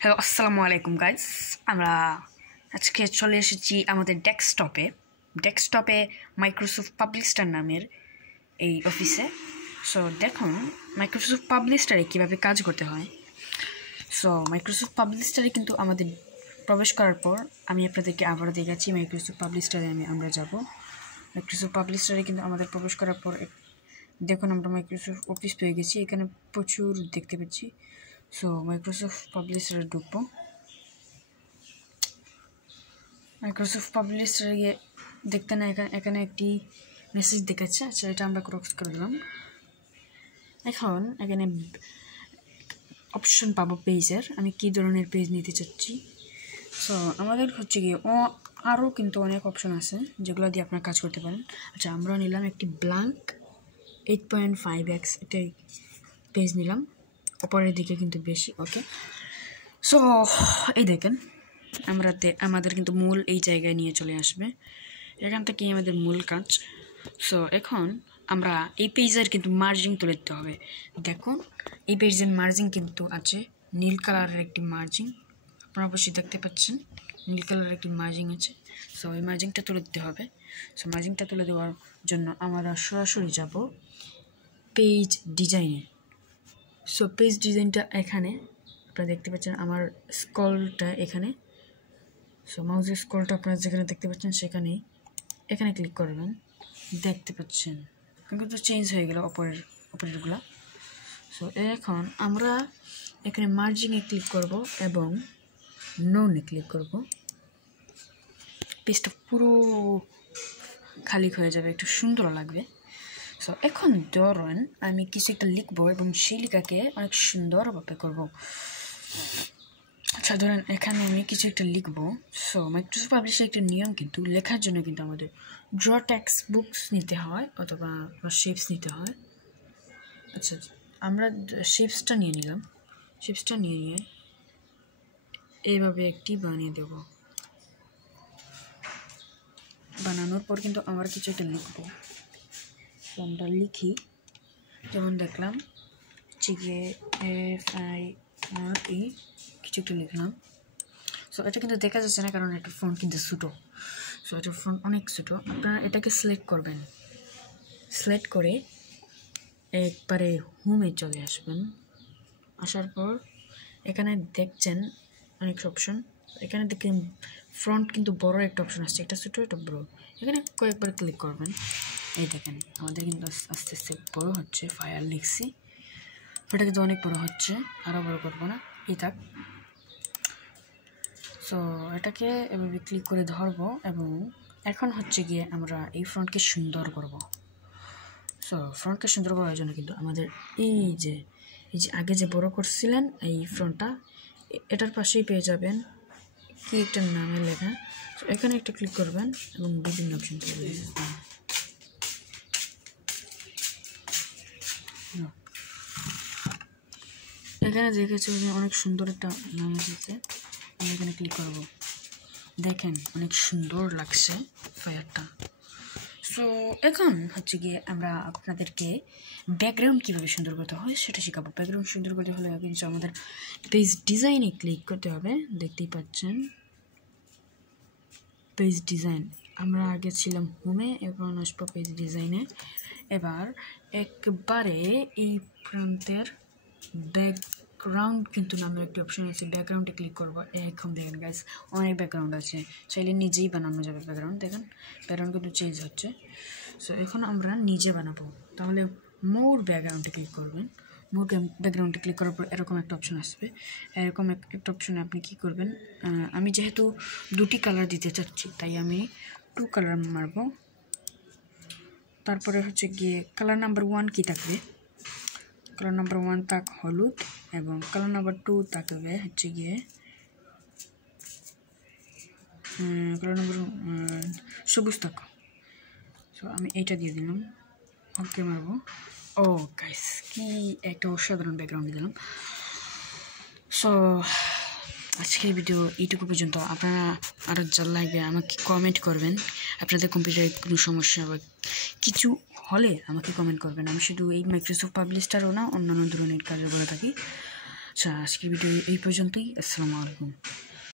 Hello, আসসালামু আলাইকুম guys. আমরা আজকে চলে এসেছি আমাদের ডেস্কটপে মাইক্রোসফট পাবলিশার নামের এই অফিসে। সো দেখুন মাইক্রোসফট পাবলিশারে কীভাবে কাজ করতে হয়। সো মাইক্রোসফট পাবলিশারে কিন্তু আমাদের প্রবেশ করার পর আমি আপনাদেরকে আবারও দেখাচ্ছি মাইক্রোসফট পাবলিশারে আমরা যাব। মাইক্রোসফট পাবলিশারে কিন্তু আমাদের প্রবেশ করার পর দেখুন আমরা মাইক্রোসফট অফিস পেয়ে গেছি। এখানে প্রচুর দেখতে পাচ্ছি। সো মাইক্রোসফট পাবলিশারে ঢুকবো। মাইক্রোসফট পাবলিশারে গিয়ে দেখতে না এখানে একটি মেসেজ দেখাচ্ছে। আচ্ছা, এটা আমরা ক্রস করে দিলাম। এখন এখানে অপশন পাবো পেজের, আমি কী ধরনের পেজ নিতে চাচ্ছি। সো আমাদের হচ্ছে গিয়ে আরও কিন্তু অনেক অপশন আছে যেগুলো দিয়ে আপনার কাজ করতে পারেন। আচ্ছা, আমরা নিলাম একটি ব্ল্যাঙ্ক 8.5x এটাই পেজ নিলাম, উপরের দিকে কিন্তু বেশি। ওকে, সো এই দেখেন আমাদের কিন্তু মূল এই জায়গায় নিয়ে চলে আসবে। এখান থেকেই আমাদের মূল কাজ। সো এখন আমরা এই পেজের কিন্তু মার্জিং তুলে দিতে হবে। দেখুন এই পেজের মার্জিং কিন্তু আছে নীল কালারের একটি মার্জিং, আপনারা অবশ্যই দেখতে পাচ্ছেন নীল কালারের একটি মার্জিং আছে। সো এই মার্জিংটা তুলে দিতে হবে। সো মার্জিংটা তুলে দেওয়ার জন্য আমরা সরাসরি যাব পেজ ডিজাইনে। সো পেজ ডিজাইনটা এখানে আপনারা দেখতে পাচ্ছেন, আমার স্ক্রলটা এখানে। সো মাউসের স্ক্রলটা আপনারা যেখানে দেখতে পাচ্ছেন এখানে ক্লিক করবেন। দেখতে পাচ্ছেন কিন্তু চেঞ্জ হয়ে গেল অপরেরগুলা। সো এখন আমরা এখানে মার্জিংয়ে ক্লিক করব এবং নোনে ক্লিক করব। পেজটা পুরো খালি হয়ে যাবে, একটু সুন্দর লাগবে। সো এখন ধরেন আমি কিছু একটা লিখবো এবং সেই লেখাকে অনেক সুন্দরভাবে করব। আচ্ছা, ধরেন এখানে আমি কিছু একটা লিখবো। সো মাইক্রোসফট পাবলিশার একটা নিয়ম কিন্তু লেখার জন্য কিন্তু আমাদের ড্র টেক্সট বুকস নিতে হয় অথবা শেপস নিতে হয়। আচ্ছা, আমরা শেপসটা নিয়ে নিলাম। শেপসটা নিয়ে এইভাবে একটি বানিয়ে দেব। বানানোর পর কিন্তু আমরা কিছু একটা লিখবো। আমরা লিখি, যেমন দেখলাম FIRE কিছু একটা লিখলাম। সো এটা কিন্তু দেখা যাচ্ছে না কারণ একটা ফন্ট কিন্তু ছোটো। সো এটার ফন্ট অনেক ছোটো। আপনারা এটাকে সিলেক্ট করবেন, সিলেক্ট করে একবারে হোমে চলে আসবেন। আসার পর এখানে দেখছেন অনেক অপশন। এখানে দেখেন ফ্রন্ট কিন্তু বড় একটা অপশন আসছে, এটা ছোটো এটা বড়। এখানে কয়েকবার ক্লিক করবেন। এই দেখেন আমাদের কিন্তু আস্তে আস্তে বড় হচ্ছে। ফায়ার লিখছি, এটা কিন্তু অনেক বড় হচ্ছে, আরও বড় করবো না, এই থাক। সো এটাকে এভাবে ক্লিক করে ধরবো এবং এখন হচ্ছে গিয়ে আমরা এই ফ্রন্টকে সুন্দর করব। সো ফ্রন্টকে সুন্দর করার জন্য কিন্তু আমাদের এই যে আগে যে বড় করছিলেন এই ফ্রন্টটা, এটার পাশেই পেয়ে যাবেন কি একটা নামে লেখা। সো এখানে একটা ক্লিক করবেন এবং বিভিন্ন অপশন পেয়ে যাবেন। এখানে দেখেছি অনেক সুন্দর একটা নাম এসেছে, আমি এখানে ক্লিক করব। দেখেন অনেক সুন্দর লাগছে ফায়ারটা। সো এখন হচ্ছে গিয়ে আমরা আপনাদেরকে ব্যাকগ্রাউন্ড কীভাবে সুন্দর করতে হয় সেটা শেখাবো। ব্যাকগ্রাউন্ড সুন্দর করতে হলে কিন্তু আমাদের পেজ ডিজাইনে ক্লিক করতে হবে। দেখতেই পাচ্ছেন পেজ ডিজাইন, আমরা আগে ছিলাম হোমে, এখন আসবো পেজ ডিজাইনে। এবার একবারে এই প্রান্তের ব্যাকগ্রাউন্ড কিন্তু নামের একটি অপশন আছে, ব্যাকগ্রাউন্ডে ক্লিক করবো। এখন দেখেন গাইস অনেক ব্যাকগ্রাউন্ড আছে, চাইলে নিজেই বানানো যাবে ব্যাকগ্রাউন্ড। দেখেন ব্যাকগ্রাউন্ড কিন্তু চেঞ্জ হচ্ছে। সো এখন আমরা নিজে বানাবো, তাহলে মোর ব্যাকগ্রাউন্ডে ক্লিক করবেন। মোর ব্যাকগ্রাউন্ডে ক্লিক করার পর এরকম একটা অপশন আসবে। এরকম একটা অপশনে আপনি কী করবেন, আমি যেহেতু দুটি কালার দিতে চাচ্ছি তাই আমি 2 কালার মারবো। তারপরে হচ্ছে গিয়ে কালার নাম্বার 1 কী থাকবে, কালার নাম্বার 1 তাক হলুদ এবং কালার নাম্বার 2 থাকবে হচ্ছে গিয়ে কালার নাম্বার সবুজ থাক। সো আমি এইটা দিয়ে দিলাম, ওকে মারবো। ও গাইস কি একটা অসাধারণ ব্যাকগ্রাউন্ড দিলাম। সো আজকের ভিডিও এইটুকু পর্যন্ত। আপনারা আরও যা লাগবে আমাকে কমেন্ট করবেন। আপনাদের কম্পিউটারে কোনো সমস্যা বা কিছু হলে আমাকে কমেন্ট করবেন। আমি শুধু এই মাইক্রোসফট পাবলিশারও না, অন্যান্য ধরনের কাজও করে থাকি। আচ্ছা, আজকের ভিডিও এই পর্যন্তই। আসসালামু আলাইকুম।